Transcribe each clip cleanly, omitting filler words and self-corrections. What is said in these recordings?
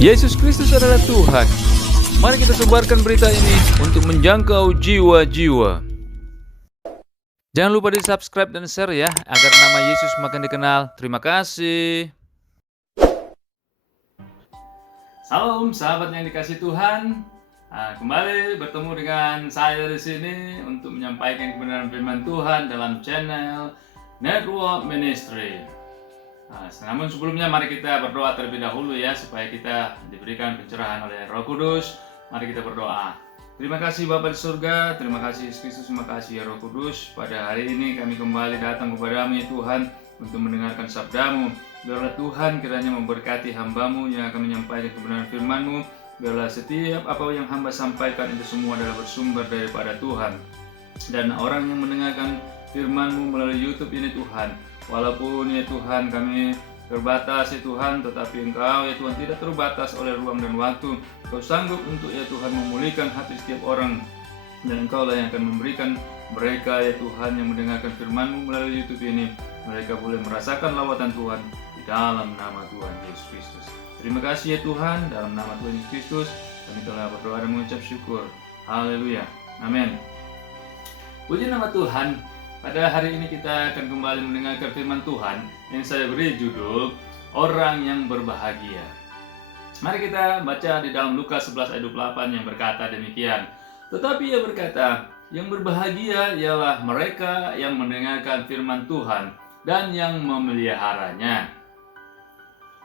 Yesus Kristus adalah Tuhan. Mari kita sebarkan berita ini untuk menjangkau jiwa-jiwa. Jangan lupa di subscribe dan share ya, agar nama Yesus makin dikenal. Terima kasih. Salam sahabat yang dikasih Tuhan. Kembali bertemu dengan saya di sini untuk menyampaikan kebenaran firman Tuhan dalam channel Network Ministry. Namun sebelumnya mari kita berdoa terlebih dahulu ya, supaya kita diberikan pencerahan oleh Roh Kudus. Mari kita berdoa. Terima kasih Bapa di surga, terima kasih Yesus Kristus, terima kasih ya Roh Kudus. Pada hari ini kami kembali datang kepadamu ya Tuhan, untuk mendengarkan sabdamu. Biarlah Tuhan kiranya memberkati hamba-Mu yang akan menyampaikan kebenaran firman-Mu. Biarlah setiap apa yang hamba sampaikan itu semua adalah bersumber daripada Tuhan. Dan orang yang mendengarkan firman-Mu melalui YouTube ini Tuhan, walaupun ya Tuhan kami terbatas ya Tuhan, tetapi Engkau ya Tuhan tidak terbatas oleh ruang dan waktu. Engkau sanggup untuk ya Tuhan memulihkan hati setiap orang, dan Engkau lah yang akan memberikan mereka ya Tuhan yang mendengarkan firman-Mu melalui YouTube ini, mereka boleh merasakan lawatan Tuhan di dalam nama Tuhan Yesus Kristus. Terima kasih ya Tuhan, dalam nama Tuhan Yesus Kristus kami telah berdoa dan mengucap syukur. Haleluya, amin. Puji nama Tuhan. Pada hari ini kita akan kembali mendengarkan firman Tuhan yang saya beri judul Orang yang Berbahagia. Mari kita baca di dalam Lukas 11 ayat 28 yang berkata demikian. Tetapi ia berkata, yang berbahagia ialah mereka yang mendengarkan firman Tuhan dan yang memeliharanya.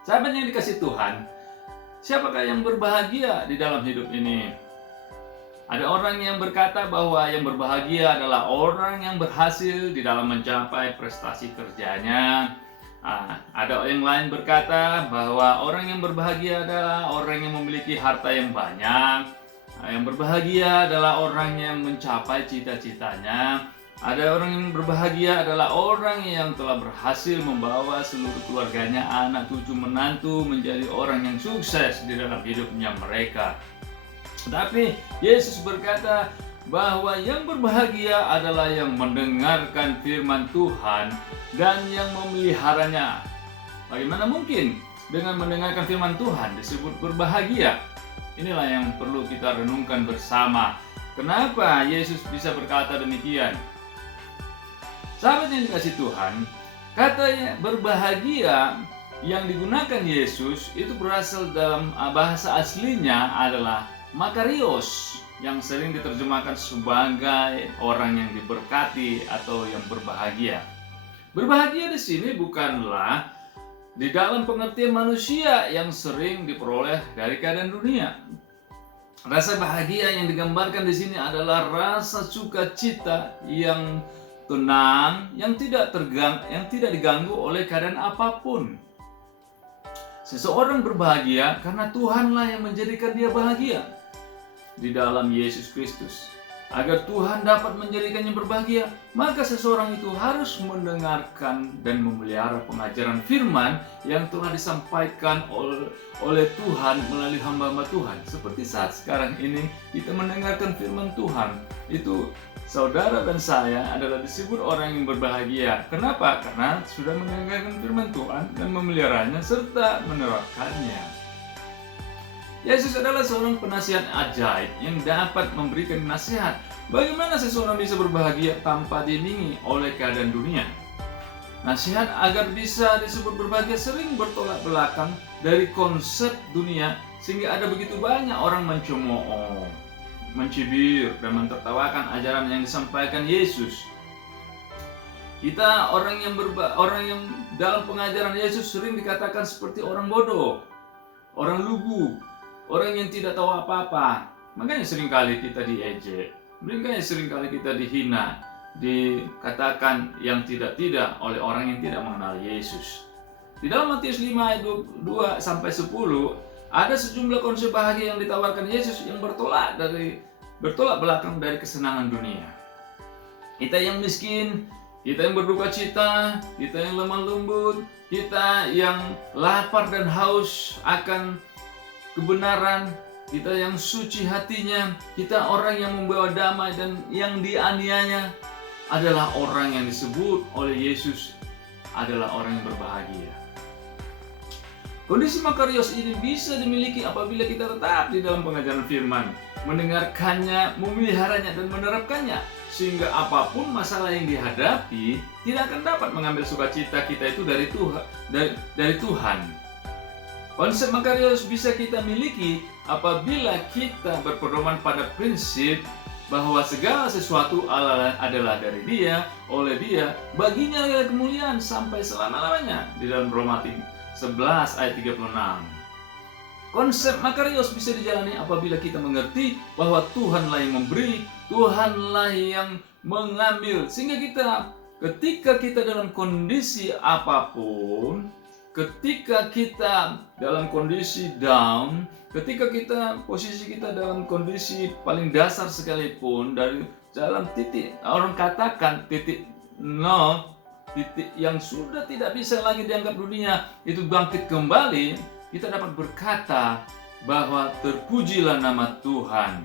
Sahabat yang dikasih Tuhan, siapakah yang berbahagia di dalam hidup ini? Ada orang yang berkata bahwa yang berbahagia adalah orang yang berhasil di dalam mencapai prestasi kerjanya. Ada yang lain berkata bahwa orang yang berbahagia adalah orang yang memiliki harta yang banyak. Yang berbahagia adalah orang yang mencapai cita-citanya. Ada orang yang berbahagia adalah orang yang telah berhasil membawa seluruh keluarganya, anak, cucu, menantu menjadi orang yang sukses di dalam hidupnya mereka. Tetapi Yesus berkata bahwa yang berbahagia adalah yang mendengarkan firman Tuhan dan yang memeliharanya. Bagaimana mungkin dengan mendengarkan firman Tuhan disebut berbahagia? Inilah yang perlu kita renungkan bersama. Kenapa Yesus bisa berkata demikian? Sahabat yang dikasih Tuhan, kata berbahagia yang digunakan Yesus itu berasal dalam bahasa aslinya adalah makarios, yang sering diterjemahkan sebagai orang yang diberkati atau yang berbahagia. Berbahagia di sini bukanlah di dalam pengertian manusia yang sering diperoleh dari keadaan dunia. Rasa bahagia yang digambarkan di sini adalah rasa sukacita yang tenang, yang tidak diganggu oleh keadaan apapun. Seseorang berbahagia karena Tuhanlah yang menjadikan dia bahagia di dalam Yesus Kristus. Agar Tuhan dapat menjadikannya berbahagia, maka seseorang itu harus mendengarkan dan memelihara pengajaran firman yang telah disampaikan oleh Tuhan melalui hamba-hamba Tuhan. Seperti saat sekarang ini kita mendengarkan firman Tuhan, itu saudara dan saya adalah disebut orang yang berbahagia. Kenapa? Karena sudah mendengarkan firman Tuhan dan memeliharanya serta menerapkannya. Yesus adalah seorang penasihat ajaib yang dapat memberikan nasihat bagaimana seseorang bisa berbahagia tanpa diiringi oleh keadaan dunia. Nasihat agar bisa disebut berbahagia sering bertolak belakang dari konsep dunia, sehingga ada begitu banyak orang mencemooh, mencibir, dan mentertawakan ajaran yang disampaikan Yesus. Kita orang yang dalam pengajaran Yesus sering dikatakan seperti orang bodoh, orang lugu, orang yang tidak tahu apa-apa. Makanya seringkali kita diejek, makanya seringkali kita dihina, dikatakan yang tidak-tidak oleh orang yang tidak mengenal Yesus. Di dalam Matius 5 ayat 2-10 ada sejumlah konsep bahagia yang ditawarkan Yesus yang bertolak belakang dari kesenangan dunia. Kita yang miskin, kita yang berduka cita, kita yang lemah lembut, kita yang lapar dan haus akan kebenaran, kita yang suci hatinya, kita orang yang membawa damai dan yang dianiaya adalah orang yang disebut oleh Yesus adalah orang yang berbahagia. Kondisi makarios ini bisa dimiliki apabila kita tetap di dalam pengajaran firman, mendengarkannya, memeliharanya, dan menerapkannya, sehingga apapun masalah yang dihadapi tidak akan dapat mengambil sukacita kita itu dari Tuhan. Konsep makarios bisa kita miliki apabila kita berpedoman pada prinsip bahwa segala sesuatu adalah dari Dia, oleh Dia, baginya adalah kemuliaan sampai selama-lamanya, di dalam Roma 11 ayat 36. Konsep makarios bisa dijalani apabila kita mengerti bahwa Tuhanlah yang memberi, Tuhanlah yang mengambil, sehingga ketika kita dalam kondisi apapun, ketika kita dalam kondisi down, ketika posisi kita dalam kondisi paling dasar sekalipun, dari dalam titik orang katakan titik nol, titik yang sudah tidak bisa lagi dianggap dunia itu bangkit kembali, kita dapat berkata bahwa terpujilah nama Tuhan.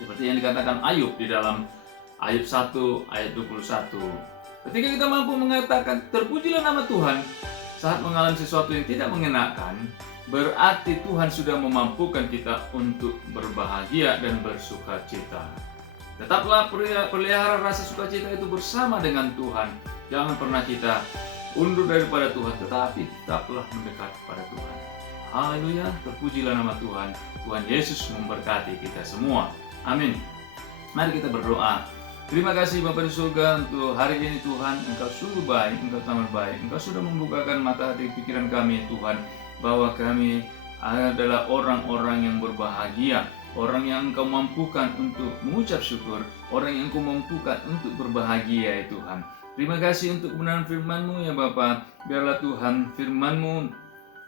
Seperti yang dikatakan Ayub di dalam Ayub 1 ayat 21. Ketika kita mampu mengatakan terpujilah nama Tuhan saat mengalami sesuatu yang tidak mengenakan, berarti Tuhan sudah memampukan kita untuk berbahagia dan bersukacita. Tetaplah pelihara rasa sukacita itu bersama dengan Tuhan. Jangan pernah kita undur daripada Tuhan, tetapi tetaplah mendekat kepada Tuhan. Haleluya, terpujilah nama Tuhan. Tuhan Yesus memberkati kita semua. Amin. Mari kita berdoa. Terima kasih Bapa di surga untuk hari ini Tuhan. Engkau sungguh baik, Engkau amat baik. Engkau sudah membukakan mata hati pikiran kami Tuhan, bahwa kami adalah orang-orang yang berbahagia, orang yang Engkau mampukan untuk mengucap syukur, orang yang Engkau mampukan untuk berbahagia ya Tuhan. Terima kasih untuk kebenaran firman-Mu ya Bapa. Biarlah Tuhan firman-Mu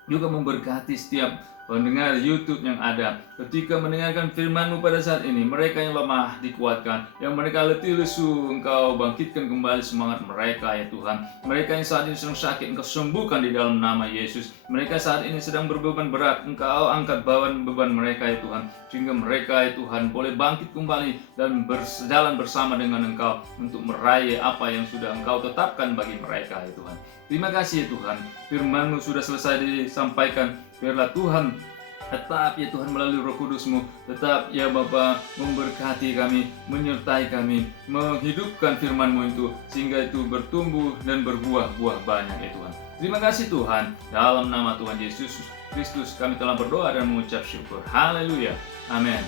juga memberkati setiap pendengar YouTube yang ada. Ketika mendengarkan firman-Mu pada saat ini, mereka yang lemah dikuatkan, yang mereka letih lesu, Engkau bangkitkan kembali semangat mereka ya Tuhan. Mereka yang saat ini sedang sakit, Engkau sembuhkan di dalam nama Yesus. Mereka saat ini sedang berbeban berat, Engkau angkat beban mereka ya Tuhan, sehingga mereka ya Tuhan boleh bangkit kembali dan berjalan bersama dengan Engkau untuk meraih apa yang sudah Engkau tetapkan bagi mereka ya Tuhan. Terima kasih ya Tuhan, firman-Mu sudah selesai disampaikan. Biarlah Tuhan tetap ya Tuhan melalui Roh Kudus-Mu, tetap ya Bapa memberkati kami, menyertai kami, menghidupkan firman-Mu itu, sehingga itu bertumbuh dan berbuah-buah banyak ya Tuhan. Terima kasih Tuhan, dalam nama Tuhan Yesus Kristus kami telah berdoa dan mengucap syukur. Haleluya, amin.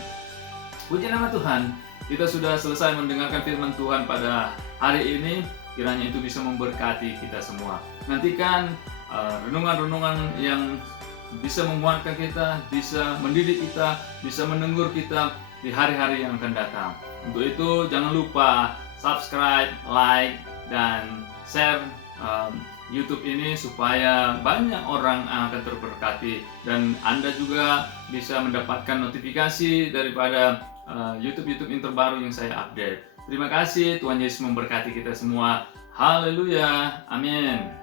Puji nama Tuhan, kita sudah selesai mendengarkan firman Tuhan pada hari ini. Kiranya itu bisa memberkati kita semua. Nantikan renungan-renungan yang bisa menguatkan kita, bisa mendidik kita, bisa menegur kita di hari-hari yang akan datang. Untuk itu jangan lupa subscribe, like, dan share YouTube ini supaya banyak orang akan terberkati, dan Anda juga bisa mendapatkan notifikasi daripada YouTube yang terbaru yang saya update. Terima kasih, Tuhan Yesus memberkati kita semua. Haleluya, amin.